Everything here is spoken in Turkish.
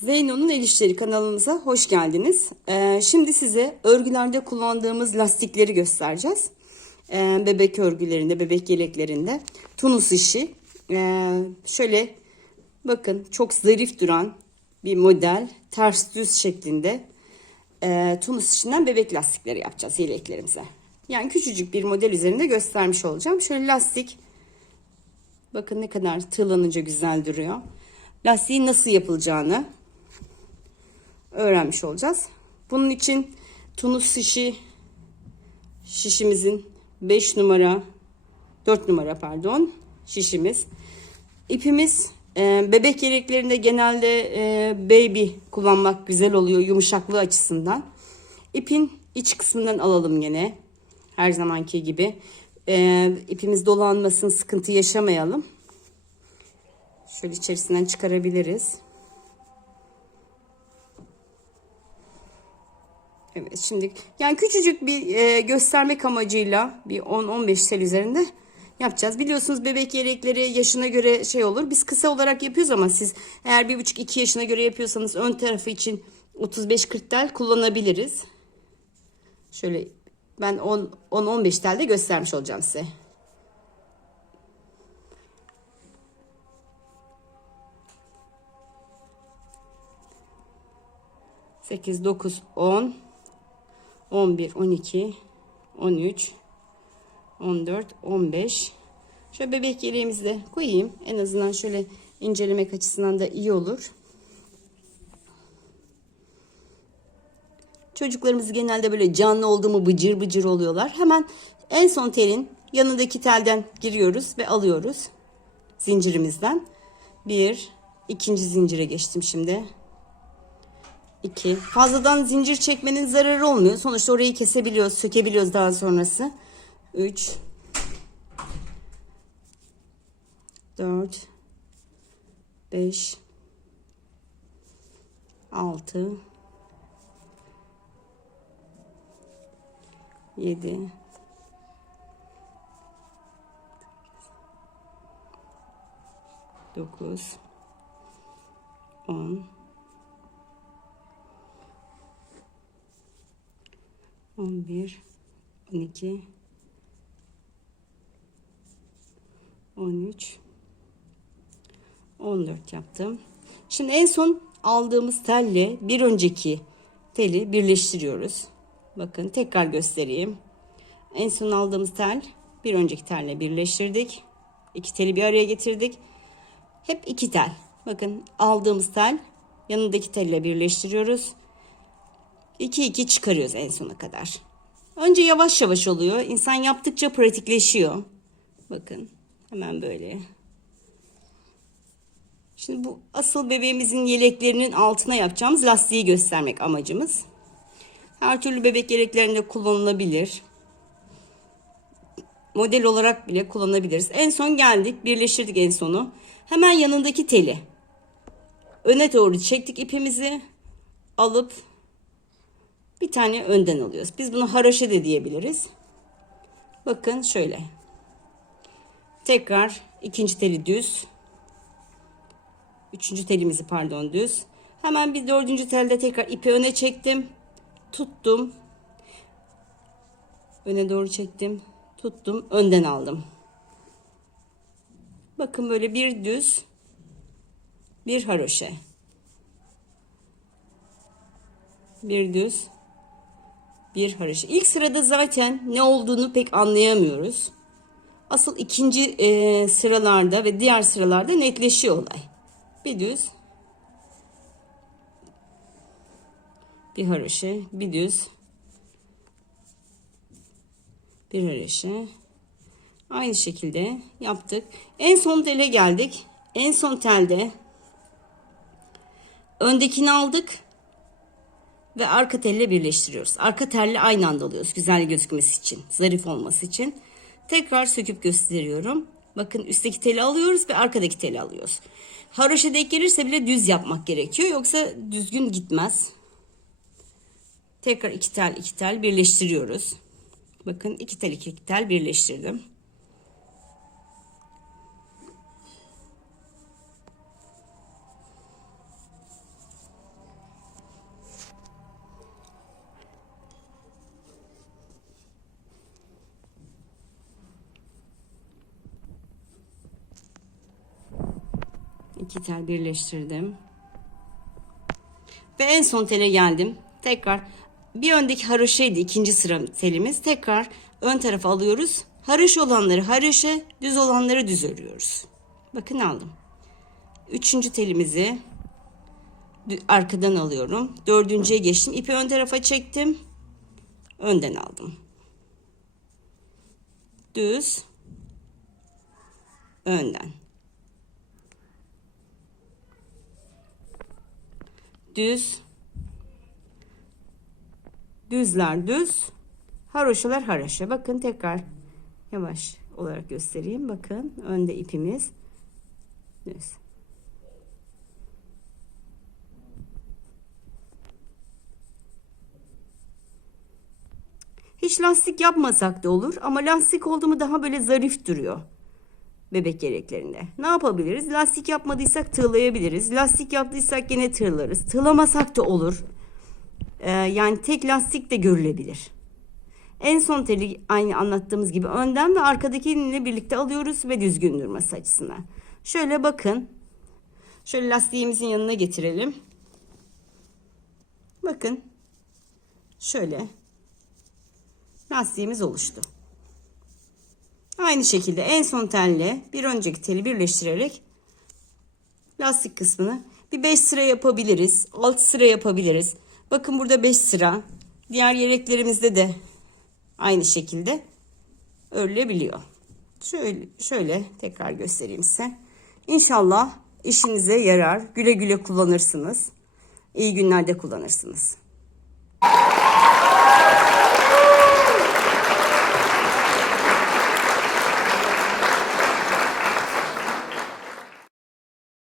Zeyno'nun El İşleri kanalımıza hoş geldiniz. Ee, şimdi size örgülerde kullandığımız lastikleri göstereceğiz. Ee, bebek örgülerinde, bebek yeleklerinde. Tunus işi. Ee, şöyle bakın çok zarif duran bir model. Ters düz şeklinde. Ee, Tunus işinden bebek lastikleri yapacağız yeleklerimize. Yani küçücük bir model üzerinde göstermiş olacağım. Şöyle lastik. Bakın ne kadar tığlanınca güzel duruyor. Lastiğin nasıl yapılacağını öğrenmiş olacağız. Bunun için tunus şişi şişimizin 5 numara 4 numara pardon şişimiz. İpimiz e, bebek yeleklerinde genelde e, baby kullanmak güzel oluyor yumuşaklığı açısından. İpin iç kısmından alalım yine. Her zamanki gibi. E, ipimiz dolanmasın, sıkıntı yaşamayalım. Şöyle içerisinden çıkarabiliriz. Evet şimdi yani küçücük bir e, göstermek amacıyla bir 10-15 tel üzerinde yapacağız. Biliyorsunuz bebek yelekleri yaşına göre şey olur. Biz kısa olarak yapıyoruz ama siz eğer bir buçuk iki yaşına göre yapıyorsanız ön tarafı için 35-40 tel kullanabiliriz. Şöyle ben 10-15 tel de göstermiş olacağım size. Sekiz, dokuz, on, on bir, on iki, on üç, on dört, on beş. Şöyle bebek yeleğimizi de koyayım. En azından şöyle incelemek açısından da iyi olur. Çocuklarımız genelde böyle canlı oldu mu bıcır bıcır oluyorlar. Hemen en son telin yanındaki telden giriyoruz ve alıyoruz. Zincirimizden. Bir, ikinci zincire geçtim şimdi. 2. Fazladan zincir çekmenin zararı olmuyor. Sonuçta orayı kesebiliyoruz, sökebiliyoruz daha sonrası. 3 4 5 6 7 9 10 11 12 13 14 yaptım. Şimdi en son aldığımız telle bir önceki teli birleştiriyoruz. Bakın tekrar göstereyim. En son aldığımız tel bir önceki telle birleştirdik. İki teli bir araya getirdik. Hep iki tel. Bakın aldığımız tel yanındaki telle birleştiriyoruz. 2 2 çıkarıyoruz en sona kadar. Önce yavaş yavaş oluyor. İnsan yaptıkça pratikleşiyor. Bakın hemen böyle. Şimdi bu asıl bebeğimizin yeleklerinin altına yapacağımız lastiği göstermek amacımız. Her türlü bebek yeleklerinde kullanılabilir. Model olarak bile kullanabiliriz. En son geldik, birleştirdik en sonu. Hemen yanındaki teli öne doğru çektik ipimizi alıp bir tane önden alıyoruz. Biz bunu haroşa de diyebiliriz. Bakın şöyle. Tekrar ikinci teli düz. Üçüncü telimizi pardon düz. Hemen bir dördüncü telde tekrar ipi öne çektim. Tuttum. Öne doğru çektim. Tuttum. Önden aldım. Bakın böyle bir düz. Bir haroşa. Bir düz bir haroşa. İlk sırada zaten ne olduğunu pek anlayamıyoruz. Asıl ikinci e, sıralarda ve diğer sıralarda netleşiyor olay. Bir düz, bir haroşa, bir düz, bir haroşa. Aynı şekilde yaptık. En son tele geldik. En son telde öndekini aldık ve arka telle birleştiriyoruz. Arka telle aynı anda alıyoruz güzel gözükmesi için, zarif olması için. Tekrar söküp gösteriyorum. Bakın üstteki teli alıyoruz ve arkadaki teli alıyoruz. Haroşa denk gelirse bile düz yapmak gerekiyor. Yoksa düzgün gitmez. Tekrar iki tel iki tel birleştiriyoruz. Bakın iki tel iki tel birleştirdim. İki tel birleştirdim. Ve en son tele geldim. Tekrar bir öndeki haroşaydı ikinci sıra telimiz. Tekrar ön tarafa alıyoruz. Haroş olanları haroşa, düz olanları düz örüyoruz. Bakın aldım. Üçüncü telimizi arkadan alıyorum. Dördüncüye geçtim. İpi ön tarafa çektim. Önden aldım. Düz. Önden. Düz. Düzler düz. Haroşalar haroşa. Bakın tekrar yavaş olarak göstereyim. Bakın önde ipimiz. Düz. Hiç lastik yapmasak da olur ama lastik oldu mu daha böyle zarif duruyor bebek yeleklerinde. Ne yapabiliriz? Lastik yapmadıysak tığlayabiliriz. Lastik yaptıysak yine tığlarız. Tığlamasak da olur. Ee, yani tek lastik de görülebilir. En son teli aynı anlattığımız gibi önden ve arkadakiyle birlikte alıyoruz ve düzgün durması açısından. Şöyle bakın. Şöyle lastiğimizin yanına getirelim. Bakın. Şöyle lastiğimiz oluştu. Aynı şekilde en son telle bir önceki teli birleştirerek lastik kısmını bir 5 sıra yapabiliriz. 6 sıra yapabiliriz. Bakın burada 5 sıra. Diğer yeleklerimizde de aynı şekilde örülebiliyor. Şöyle, şöyle tekrar göstereyim size. İnşallah işinize yarar. Güle güle kullanırsınız. İyi günlerde kullanırsınız.